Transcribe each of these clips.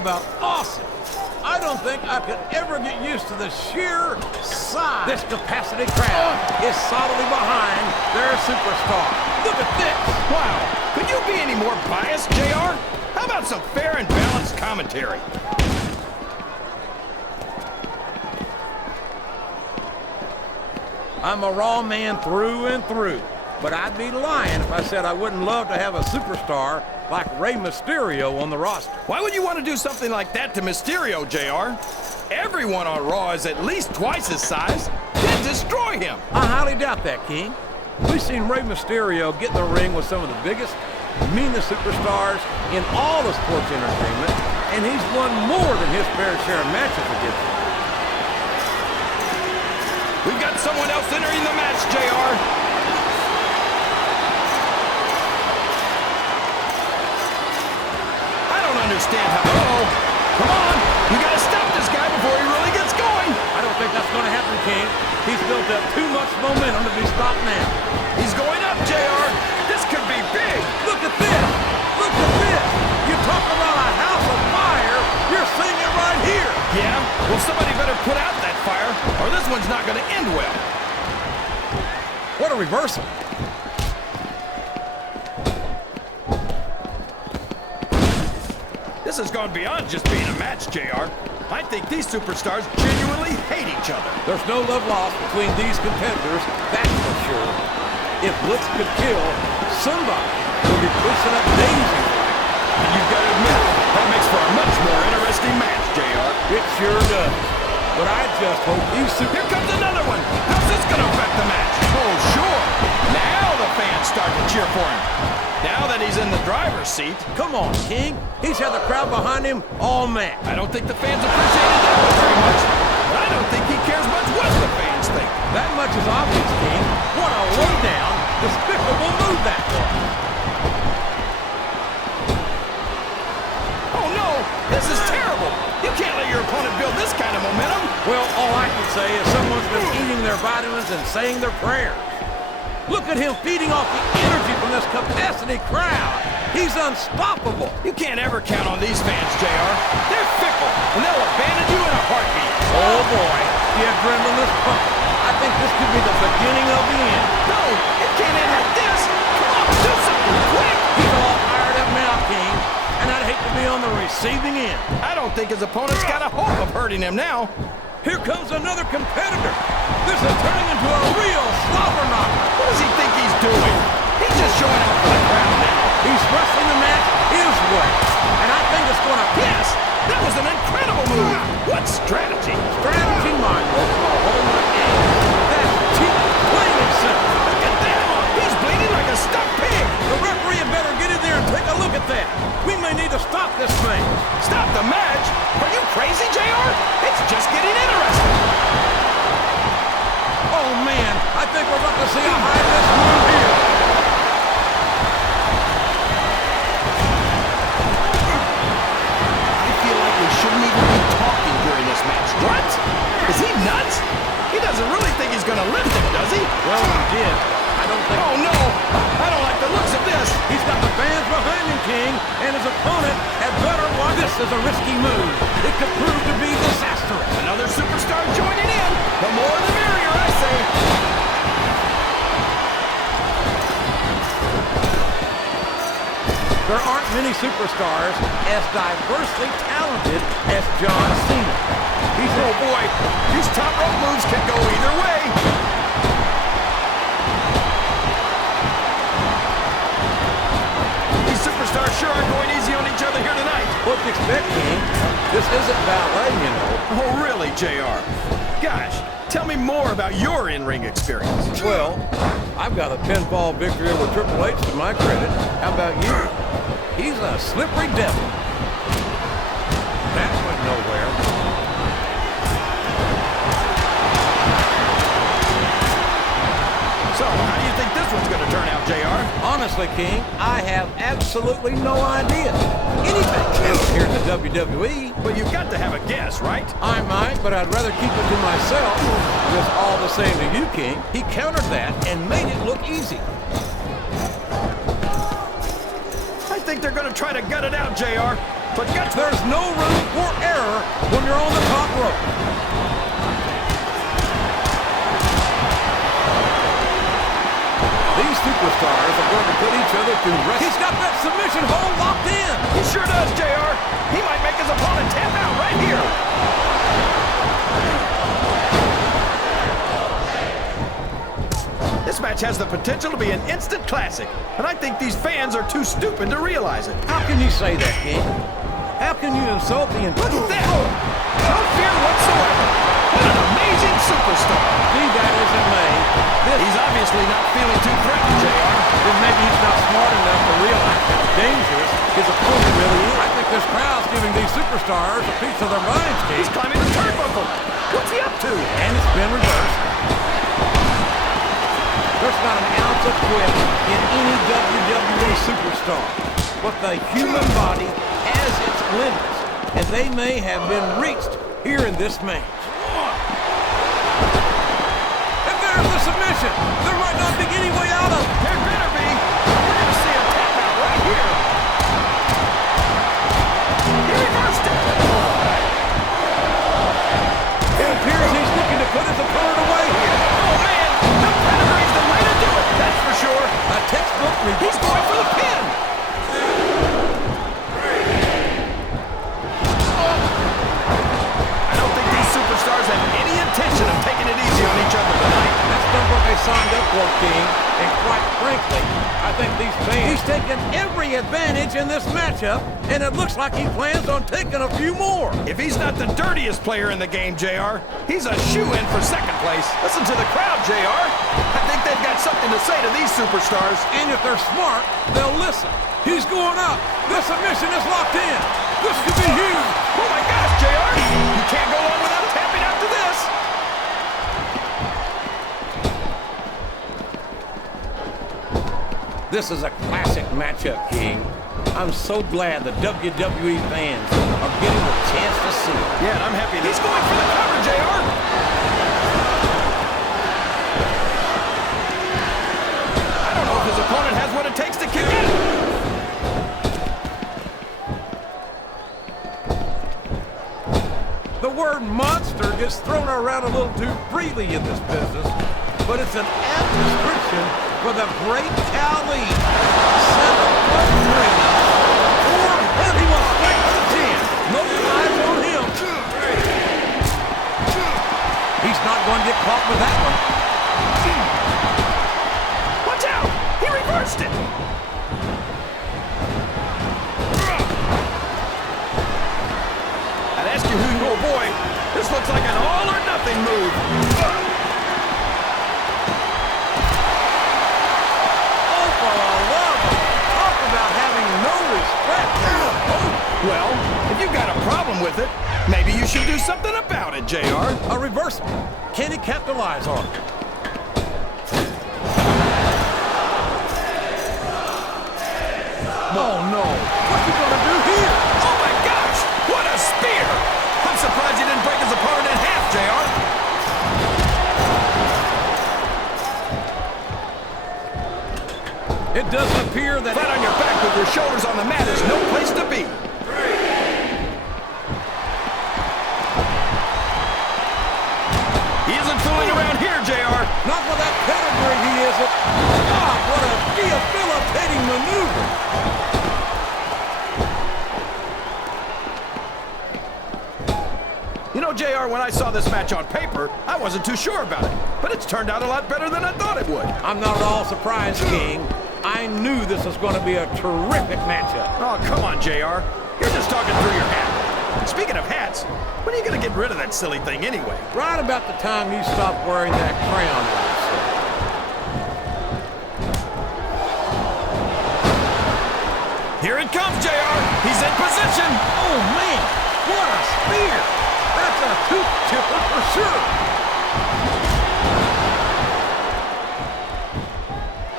about awesome. I don't think I could ever get used to the sheer size. This capacity crowd is solidly behind their superstar. Look at this. Wow. Could you be any more biased, JR? How about some fair and balanced commentary? I'm a Raw man through and through, but I'd be lying if I said I wouldn't love to have a superstar like Mysterio on the roster. Why would you want to do something like that to Mysterio, JR? Everyone on Raw is at least twice his size. Then destroy him. I highly doubt that, King. We've seen Mysterio get in the ring with some of the biggest, meanest superstars in all of sports entertainment, and he's won more than his fair share of matches against him. We've got someone else entering the match, JR. I don't understand how... Uh-oh. Come on. You gotta stop this guy before he really gets going. I don't think that's gonna happen, King. He's built up too much momentum to be stopped now. He's going up, JR. This could be big. Look at this. Look at this. You talk about a house of fire. You're seeing it right here. Yeah? Well, somebody better put out that fire, or this one's not going to end well. What a reversal. This has gone beyond just being a match, JR. I think these superstars genuinely hate each other. There's no love lost between these competitors, that's for sure. If looks could kill, somebody will be pushing up daisies. And you've got to admit, that makes for a much more interesting match, JR. It sure does. But I just hope these Here comes another one. How's this going to affect the match? Oh, sure. Now the fans start to cheer for him. Now that he's in the driver's seat. Come on, King. He's had the crowd behind him all match. I don't think the fans appreciated that one very much. But I don't think he cares much what the fans think. That much is obvious, King. What a low-down, despicable move that was. Oh, no. This is terrible. You can't let your opponent build this kind of momentum. Well, all I can say is someone's been eating their vitamins and saying their prayers. Look at him feeding off the energy from this capacity crowd. He's unstoppable. You can't ever count on these fans, JR. They're fickle, and they'll abandon you in a heartbeat. Oh, boy. The adrenaline is pumping. I think this could be the beginning of the end. No, it can't end like this. Come on, do something quick. He's all fired up now, King, and I'd hate to be on the receiving end. I don't think his opponent's got a hope of hurting him now. Here comes another competitor. This is turning into a real slobber knocker. What does he think he's doing? He's just showing out for the crowd now. He's wrestling the match his way, and I think it's going to... Yes, that was an incredible move. What strategy? Strategy, Michael. Oh, my God. That's cheap, plain and simple. Look at that. He's bleeding like a stuck pig. The referee had better get in there and take a look at that. We may need to stop this thing. Stop the match? Are you crazy, JR? It's just getting interesting. Oh, man. I think we're about to see a high-risk move here. I feel like we shouldn't even be talking during this match. What? Is he nuts? He doesn't really think he's going to lift him, does he? Well, he did. I don't think... Oh, no. I don't like the looks of this. He's got the fans behind him, King, and his opponent had better watch. This is a risky move. It could prove to be disastrous. Another superstar joining in. The more the merrier, I say. There aren't many superstars as diversely talented as John Cena. He's, oh boy, these top rope moves can go either way. These superstars sure are going easy on each other here tonight. What do you expect, King? This isn't ballet, you know. Oh, really, JR? Gosh, tell me more about your in-ring experience. Well, I've got a pinfall victory over TripleH to my credit. How about you? He's a slippery devil. That went nowhere. So, how do you think this one's going to turn out, JR? Honestly, King, I have absolutely no idea. Anything can happen here in the WWE. But you've got to have a guess, right? I might, but I'd rather keep it to myself. Just all the same to you, King. He countered that and made it look easy. I think they're going to try to gut it out, JR. but there's no room for error when you're on the top rope. These superstars are going to put each other through wrestling. He's got that submission hold locked in. He sure does, JR. He might make his opponent tap out right here. This match has the potential to be an instant classic, and I think these fans are too stupid to realize it. How can you say that, King? How can you insult the Look at that! No fear whatsoever. What an amazing superstar. Be that as it may, He's obviously not feeling too threatened, JR. then maybe he's not smart enough to realize how dangerous his opponent really is. I think this crowd's giving these superstars a piece of their minds, King. He's climbing the turnbuckle. What's he up to? And it's been reversed. There's not an ounce of quit in any WWE superstar. But the human body has its limits, and they may have been reached here in this match. And there's the submission. There might not be any way out of it. There better be. We're going to see a tap out right here. He reversed it. It appears he's looking to put his opponent away here. Oh, man. The pedigree's the way to do it. That's for sure. A textbook reversal. He's going for the pin. I don't think these superstars have any intention of taking it easy on each other tonight. That's not what they signed up for, King. And quite frankly, I think these fans... He's taken every advantage in this matchup, and it looks like he plans on taking a few more. If he's not the dirtiest player in the game, JR, he's a shoo-in for second place. Listen to the crowd, JR. I think they've got something to say to these superstars. And if they're smart, they'll listen. He's going up. The submission is locked in. This could be huge. Oh, my gosh, JR. You can't go on without tapping after this. This is a classic matchup, King. I'm so glad the WWE fans are getting the chance to see it. Yeah, and I'm happy. He's going for the cover, JR. I don't know if his opponent has what it takes to kick in. The word monster gets thrown around a little too freely in this business, but it's an apt description for the GreatKhali. 7'3". He went straight for the 10. No eyes on him. He's not going to get caught with that one. Watch out! He reversed it. I'd ask you who... Oh, boy. This looks like an all-or-nothing move. Oh, for the love of... Talk about having no respect. Well, if you've got a problem with it, maybe you should do something about it, JR. A reversal. Can he capitalize on it? Oh, no. What's he going to do here? Oh, my gosh! What a spear! I'm surprised he didn't break his opponent in half, JR. It doesn't appear that... Flat on your back with your shoulders on the mat is no place to be. He isn't fooling around here, JR. Not with that pedigree, he isn't. God, what a debilitating maneuver. You know, JR, when I saw this match on paper, I wasn't too sure about it. But it's turned out a lot better than I thought it would. I'm not at all surprised, King. I knew this was going to be a terrific matchup. Oh, come on, JR. You're just talking through your hat. Speaking of hats, when are you going to get rid of that silly thing anyway? Right about the time you stop wearing that crown. Here it comes, JR. He's in position. Oh, man. What a spear. That's a tooth chipper for sure.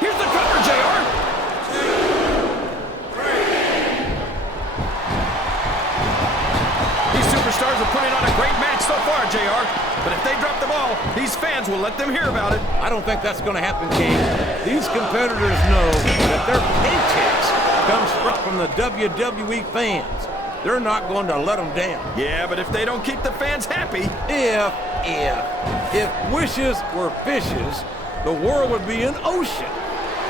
Here's the cover, JR. These superstars are putting on a great match so far, JR. But if they drop the ball, these fans will let them hear about it. I don't think that's going to happen, King. These competitors know that their paychecks comes from the WWE fans. they're not going to let them down. Yeah, but if they don't keep the fans happy. If wishes were fishes, the world would be an ocean.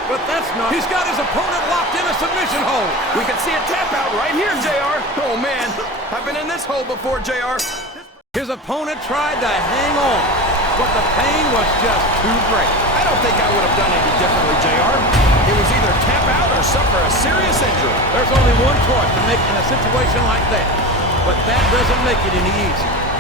But that's not. He's got his opponent locked in a submission hold. We can see a tap out right here, JR. Oh, man. I've been in this hole before, JR. His opponent tried to hang on, but the pain was just too great. I don't think I would have done any differently, JR. It was either tap out or suffer a serious injury. There's only one choice to make in a situation like that, but that doesn't make it any easier.